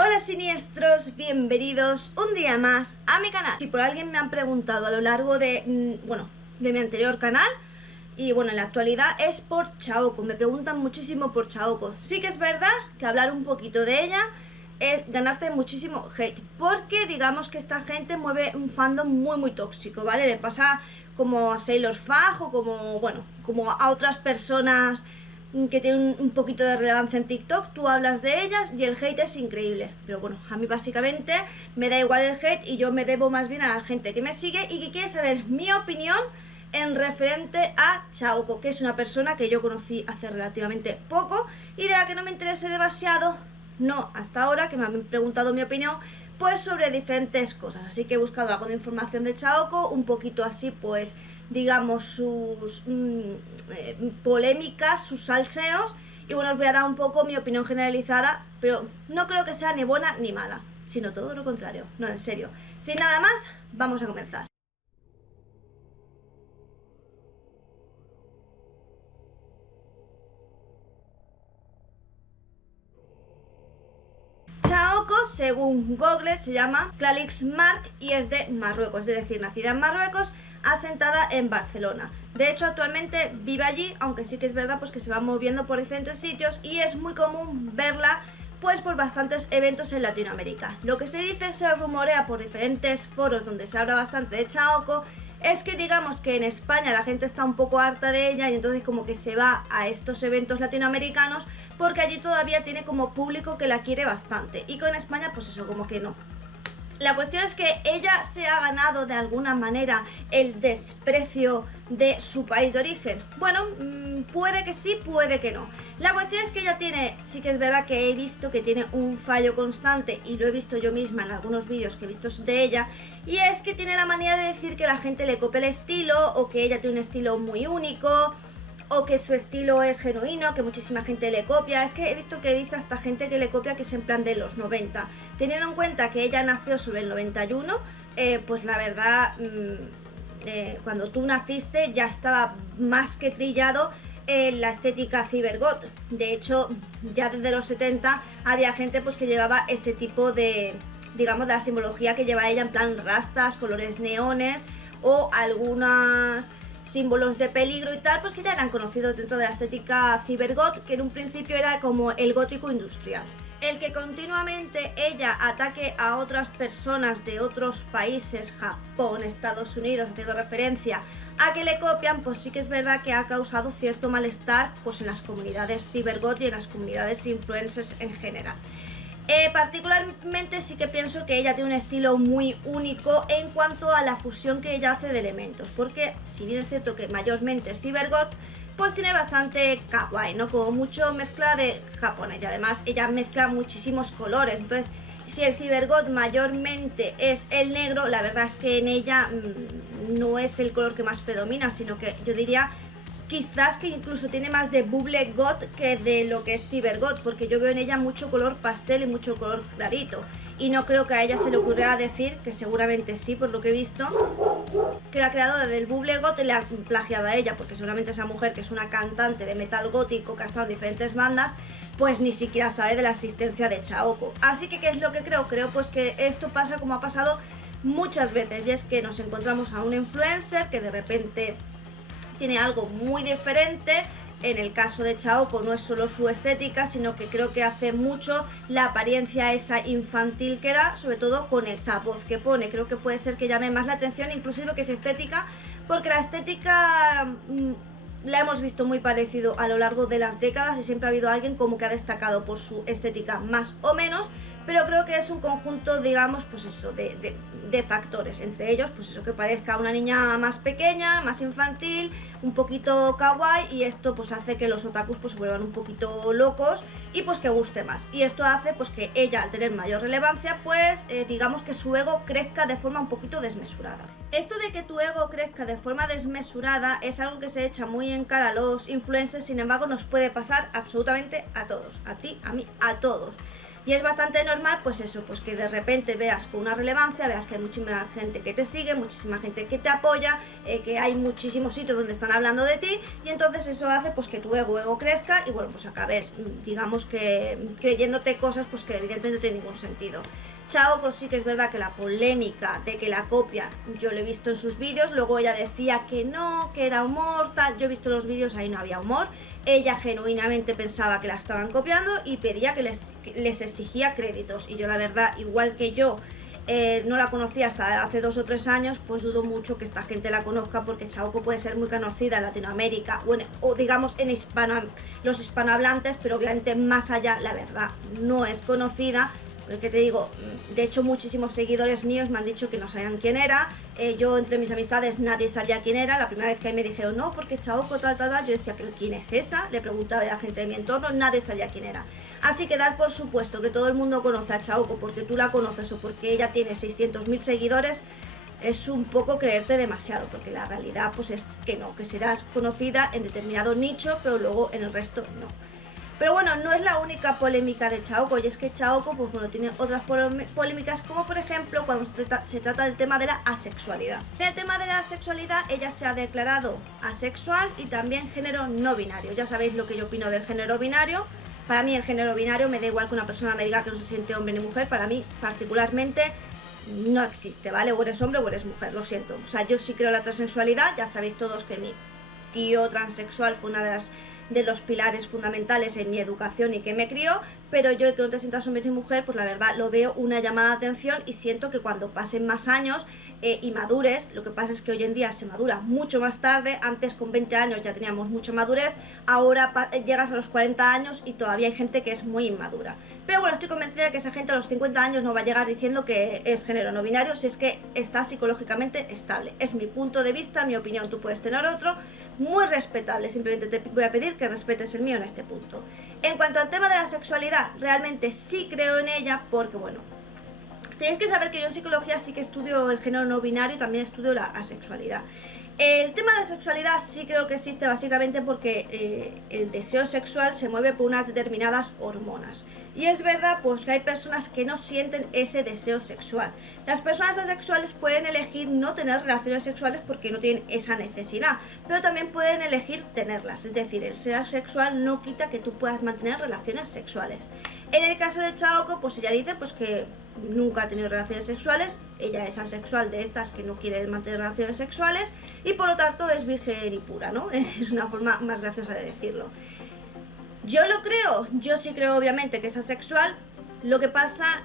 Hola siniestros, bienvenidos un día más a mi canal. Si por alguien me han preguntado a lo largo de, de mi anterior canal y en la actualidad es por Chaoko. Me preguntan muchísimo por Chaoko. Sí que es verdad que hablar un poquito de ella es ganarte muchísimo hate, porque digamos que esta gente mueve un fandom muy tóxico, ¿vale? Le pasa como a Sailor Fag o como a otras personas que tienen un poquito de relevancia en TikTok. Tú hablas de ellas y el hate es increíble, pero bueno, a mí básicamente me da igual el hate y yo me debo más bien a la gente que me sigue y que quiere saber mi opinión en referente a Chaoko, que es una persona que yo conocí hace relativamente poco y de la que no me interese demasiado, no hasta ahora, que me han preguntado mi opinión pues sobre diferentes cosas. Así que he buscado algo de información de Chaoko, un poquito así pues digamos sus polémicas, sus salseos, y bueno, os voy a dar un poco mi opinión generalizada, pero no creo que sea ni buena ni mala, sino todo lo contrario. No, en serio. Sin nada más, vamos a comenzar. Chaoko, según Google, se llama Klalix Mark y es de Marruecos, es decir, nacida en Marruecos, asentada en Barcelona. De hecho, actualmente vive allí, aunque sí que es verdad pues que se va moviendo por diferentes sitios y es muy común verla pues por bastantes eventos en Latinoamérica. Lo que se dice, se rumorea por diferentes foros donde se habla bastante de Chaoko, es que digamos que en España la gente está un poco harta de ella y entonces como que se va a estos eventos latinoamericanos porque allí todavía tiene como público que la quiere bastante, y con España pues eso, como que no. La cuestión es que ella se ha ganado de alguna manera el desprecio de su país de origen. Bueno, puede que sí, puede que no. La cuestión es que ella tiene, sí que es verdad que he visto que tiene un fallo constante, y lo he visto yo misma en algunos vídeos que he visto de ella, y es que tiene la manía de decir que la gente le copia el estilo, o que ella tiene un estilo muy único, o que su estilo es genuino, que muchísima gente le copia. Es que he visto que dice hasta gente que le copia que es en plan de los 90. Teniendo en cuenta que ella nació sobre el 91, pues la verdad, cuando tú naciste ya estaba más que trillado la estética cybergoth. De hecho, ya desde los 70 había gente pues que llevaba ese tipo de, digamos, de la simbología que lleva ella, en plan rastas, colores neones o algunas símbolos de peligro y tal, pues que ya eran conocidos dentro de la estética cybergoth, que en un principio era como el gótico industrial. El que continuamente ella ataque a otras personas de otros países, Japón, Estados Unidos, haciendo referencia a que le copian, pues sí que es verdad que ha causado cierto malestar pues en las comunidades cybergoth y en las comunidades influencers en general. Particularmente sí que pienso que ella tiene un estilo muy único en cuanto a la fusión que ella hace de elementos, porque si bien es cierto que mayormente es cybergoth, pues tiene bastante kawaii, ¿no? Como mucho mezcla de japonés, y además ella mezcla muchísimos colores. Entonces, si el cybergoth mayormente es el negro, la verdad es que en ella no es el color que más predomina, sino que yo diría quizás que incluso tiene más de bubble goth que de lo que es cybergoth, porque yo veo en ella mucho color pastel y mucho color clarito, y no creo que a ella se le ocurra decir, que seguramente sí, por lo que he visto, que la creadora del bubble goth le ha plagiado a ella, porque seguramente esa mujer, que es una cantante de metal gótico que ha estado en diferentes bandas, pues ni siquiera sabe de la existencia de Chaoko. Así que ¿qué es lo que creo? Creo pues que esto pasa como ha pasado muchas veces, y es que nos encontramos a un influencer que de repente tiene algo muy diferente. En el caso de Chaoko no es solo su estética, sino que creo que hace mucho la apariencia esa infantil que da, sobre todo con esa voz que pone. Creo que puede ser que llame más la atención inclusive que esa estética, porque la estética la hemos visto muy parecido a lo largo de las décadas y siempre ha habido alguien como que ha destacado por su estética más o menos, pero creo que es un conjunto, digamos, pues eso, de factores, entre ellos, pues eso, que parezca una niña más pequeña, más infantil, un poquito kawaii, y esto pues hace que los otakus pues se vuelvan un poquito locos y pues que guste más. Y esto hace pues que ella, al tener mayor relevancia, pues digamos que su ego crezca de forma un poquito desmesurada. Esto de que tu ego crezca de forma desmesurada es algo que se echa muy en cara a los influencers, sin embargo nos puede pasar absolutamente a todos, a ti, a mí, a todos. Y es bastante normal, pues eso, pues que de repente veas con una relevancia, veas que hay muchísima gente que te sigue, muchísima gente que te apoya, que hay muchísimos sitios donde están hablando de ti, y entonces eso hace pues que tu ego crezca y bueno, pues acabes, digamos que creyéndote cosas pues que evidentemente no tienen ningún sentido. Chao, pues sí que es verdad que la polémica de que la copia, yo lo he visto en sus vídeos, luego ella decía que no, que era humor, tal, yo he visto los vídeos, ahí no había humor, ella genuinamente pensaba que la estaban copiando y pedía que les exigía créditos, y yo la verdad, igual que yo, no la conocía hasta hace 2 o 3 años, pues dudo mucho que esta gente la conozca, porque Chaoco puede ser muy conocida en Latinoamérica o digamos en los hispanohablantes, pero obviamente más allá, la verdad, no es conocida. Porque te digo, de hecho muchísimos seguidores míos me han dicho que no sabían quién era, yo entre mis amistades nadie sabía quién era, la primera vez que me dijeron no, porque Chaoco tal, yo decía, pero ¿quién es esa? Le preguntaba a la gente de mi entorno, nadie sabía quién era. Así que dar por supuesto que todo el mundo conoce a Chaoco porque tú la conoces o porque ella tiene 600.000 seguidores, es un poco creerte demasiado, porque la realidad pues es que no, que serás conocida en determinado nicho, pero luego en el resto no. Pero bueno, no es la única polémica de Chaoco, y es que Chaoco pues bueno, tiene otras polémicas, como por ejemplo cuando se trata del tema de la asexualidad. En el tema de la asexualidad ella se ha declarado asexual y también género no binario. Ya sabéis lo que yo opino del género binario. Para mí el género binario me da igual que una persona me diga que no se siente hombre ni mujer, para mí particularmente no existe, ¿vale? O eres hombre o eres mujer, lo siento. O sea, yo sí creo en la transexualidad, ya sabéis todos que mi tío transexual fue una de los pilares fundamentales en mi educación y que me crió, pero yo que no te sientas hombre ni mujer, pues la verdad lo veo una llamada de atención, y siento que cuando pasen más años y madures, lo que pasa es que hoy en día se madura mucho más tarde, antes con 20 años ya teníamos mucha madurez, ahora llegas a los 40 años y todavía hay gente que es muy inmadura. Pero bueno, estoy convencida de que esa gente a los 50 años no va a llegar diciendo que es género no binario, si es que está psicológicamente estable. Es mi punto de vista, mi opinión, tú puedes tener otro, muy respetable, simplemente te voy a pedir que respetes el mío en este punto. En cuanto al tema de la sexualidad, realmente sí creo en ella porque, bueno, tenéis que saber que yo en psicología sí que estudio el género no binario y también estudio la asexualidad. El tema de la sexualidad sí creo que existe básicamente porque el deseo sexual se mueve por unas determinadas hormonas. Y es verdad pues que hay personas que no sienten ese deseo sexual. Las personas asexuales pueden elegir no tener relaciones sexuales porque no tienen esa necesidad, pero también pueden elegir tenerlas. Es decir, el ser asexual no quita que tú puedas mantener relaciones sexuales. En el caso de Chaoco, pues ella dice pues que nunca ha tenido relaciones sexuales, ella es asexual, de estas que no quieren mantener relaciones sexuales, y por lo tanto es virgen y pura, ¿no? Es una forma más graciosa de decirlo. Yo lo creo, yo sí creo obviamente que es asexual, lo que pasa,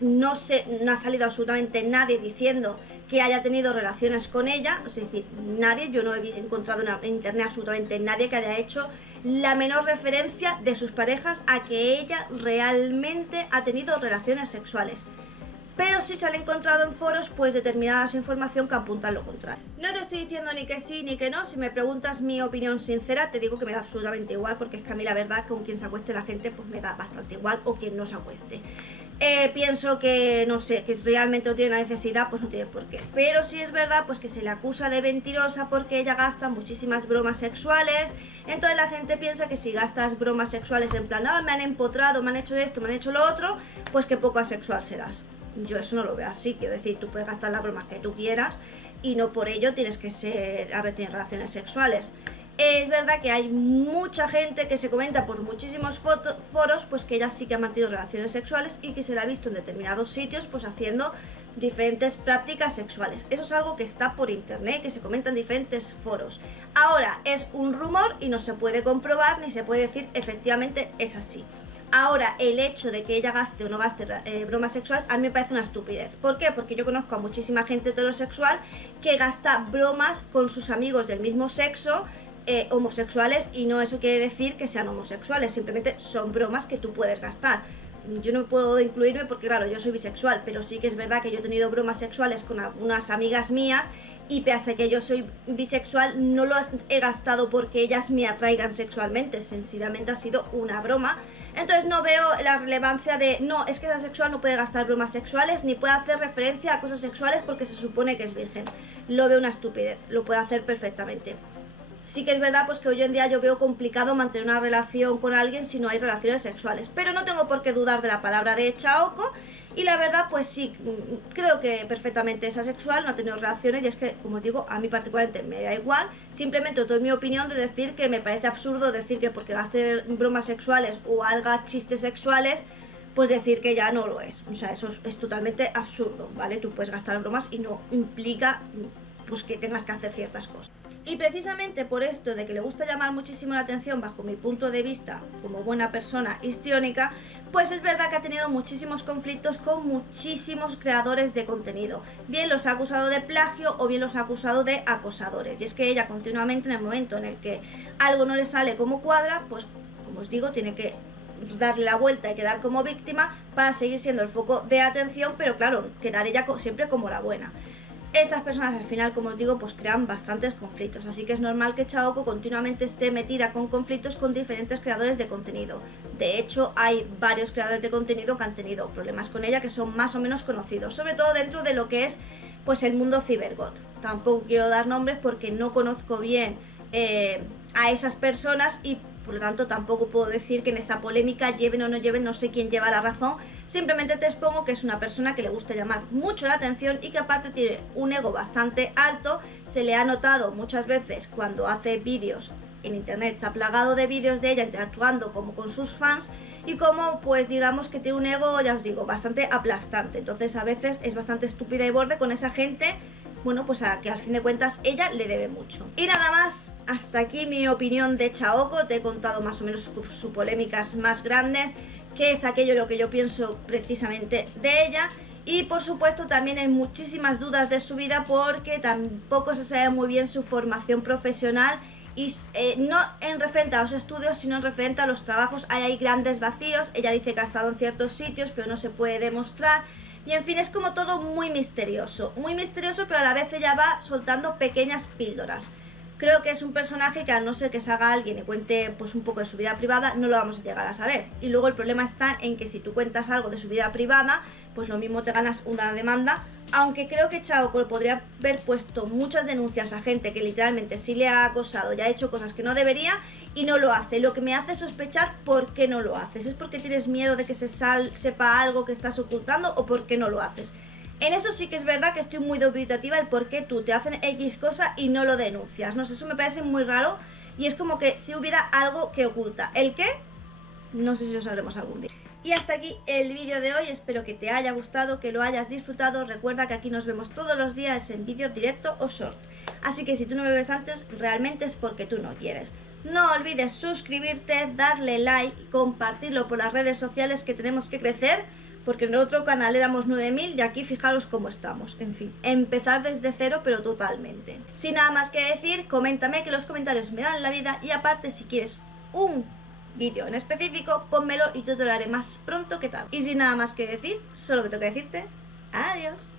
no ha salido absolutamente nadie diciendo que haya tenido relaciones con ella, es decir, nadie, yo no he encontrado en internet absolutamente nadie que haya hecho la menor referencia de sus parejas a que ella realmente ha tenido relaciones sexuales. Pero sí se han encontrado en foros pues determinadas información que apuntan lo contrario. No te estoy diciendo ni que sí ni que no, si me preguntas mi opinión sincera te digo que me da absolutamente igual, porque es que a mí la verdad con quien se acueste la gente pues me da bastante igual, o quien no se acueste. Pienso que, no sé, que si realmente no tiene la necesidad, pues no tiene por qué. Pero sí es verdad pues que se le acusa de mentirosa porque ella gasta muchísimas bromas sexuales. Entonces la gente piensa que si gastas bromas sexuales en plan, me han empotrado, me han hecho esto, me han hecho lo otro, pues que poco asexual serás. Yo eso no lo veo así, quiero decir, tú puedes gastar las bromas que tú quieras y no por ello tienes que haber tenido relaciones sexuales. Es verdad que hay mucha gente que se comenta por muchísimos foros pues que ella sí que ha mantenido relaciones sexuales y que se la ha visto en determinados sitios pues haciendo diferentes prácticas sexuales. Eso es algo que está por internet, que se comenta en diferentes foros. Ahora, es un rumor y no se puede comprobar ni se puede decir efectivamente es así. Ahora, el hecho de que ella gaste o no gaste bromas sexuales a mí me parece una estupidez. ¿Por qué? Porque yo conozco a muchísima gente heterosexual que gasta bromas con sus amigos del mismo sexo, homosexuales, y no eso quiere decir que sean homosexuales, simplemente son bromas que tú puedes gastar. Yo no puedo incluirme porque claro, yo soy bisexual, pero sí que es verdad que yo he tenido bromas sexuales con algunas amigas mías y pese a que yo soy bisexual no lo he gastado porque ellas me atraigan sexualmente, sencillamente ha sido una broma. Entonces no veo la relevancia de, no, es que es asexual, no puede gastar bromas sexuales ni puede hacer referencia a cosas sexuales porque se supone que es virgen. Lo veo una estupidez, lo puede hacer perfectamente. Sí que es verdad pues que hoy en día yo veo complicado mantener una relación con alguien si no hay relaciones sexuales, pero no tengo por qué dudar de la palabra de Chaoko. Y la verdad, pues sí, creo que perfectamente es asexual, no ha tenido relaciones y es que, como os digo, a mí particularmente me da igual. Simplemente doy mi opinión de decir que me parece absurdo decir que porque va a hacer bromas sexuales o haga chistes sexuales, pues decir que ya no lo es. O sea, eso es totalmente absurdo, ¿vale? Tú puedes gastar bromas y no implica pues que tengas que hacer ciertas cosas. Y precisamente por esto de que le gusta llamar muchísimo la atención bajo mi punto de vista como buena persona histriónica, pues es verdad que ha tenido muchísimos conflictos con muchísimos creadores de contenido. Bien los ha acusado de plagio o bien los ha acusado de acosadores. Y es que ella continuamente, en el momento en el que algo no le sale como cuadra, pues como os digo, tiene que darle la vuelta y quedar como víctima para seguir siendo el foco de atención, pero claro, quedar ella siempre como la buena. Estas personas al final, como os digo, pues crean bastantes conflictos, así que es normal que Chaoko continuamente esté metida con conflictos con diferentes creadores de contenido. De hecho, hay varios creadores de contenido que han tenido problemas con ella que son más o menos conocidos, sobre todo dentro de lo que es pues el mundo cibergot. Tampoco quiero dar nombres porque no conozco bien a esas personas y por lo tanto tampoco puedo decir que en esta polémica lleven o no lleven, no sé quién lleva la razón. Simplemente te expongo que es una persona que le gusta llamar mucho la atención y que aparte tiene un ego bastante alto. Se le ha notado muchas veces cuando hace vídeos en internet, está plagado de vídeos de ella interactuando como con sus fans y como pues digamos que tiene un ego, ya os digo, bastante aplastante. Entonces a veces es bastante estúpida y borde con esa gente, bueno, pues a que al fin de cuentas ella le debe mucho. Y nada más, hasta aquí mi opinión de Chaoko. Te he contado más o menos sus polémicas más grandes, que es aquello lo que yo pienso precisamente de ella. Y por supuesto también hay muchísimas dudas de su vida porque tampoco se sabe muy bien su formación profesional y no en referente a los estudios, sino en referente a los trabajos. Hay grandes vacíos. Ella dice que ha estado en ciertos sitios, pero no se puede demostrar. Y en fin, es como todo muy misterioso, pero a la vez ella va soltando pequeñas píldoras. Creo que es un personaje que, al no ser que salga alguien y cuente pues un poco de su vida privada, no lo vamos a llegar a saber. Y luego el problema está en que si tú cuentas algo de su vida privada, pues lo mismo te ganas una demanda. Aunque creo que Chaoko podría haber puesto muchas denuncias a gente que literalmente sí le ha acosado y ha hecho cosas que no debería y no lo hace. Lo que me hace sospechar por qué no lo haces. ¿Es porque tienes miedo de que sepa algo que estás ocultando o por qué no lo haces? En eso sí que es verdad que estoy muy dubitativa el por qué tú te hacen X cosa y no lo denuncias. No sé, eso me parece muy raro y es como que si hubiera algo que oculta. ¿El qué? No sé si lo sabremos algún día. Y hasta aquí el vídeo de hoy, espero que te haya gustado, que lo hayas disfrutado. Recuerda que aquí nos vemos todos los días en vídeo directo o short. Así que si tú no me ves antes, realmente es porque tú no quieres. No olvides suscribirte, darle like y compartirlo por las redes sociales que tenemos que crecer. Porque en el otro canal éramos 9000 y aquí fijaros cómo estamos. En fin, empezar desde cero pero totalmente. Sin nada más que decir, coméntame, que los comentarios me dan la vida. Y aparte, si quieres un vídeo en específico, pónmelo y yo te lo haré más pronto que tarde. Y sin nada más que decir, solo me toca decirte adiós.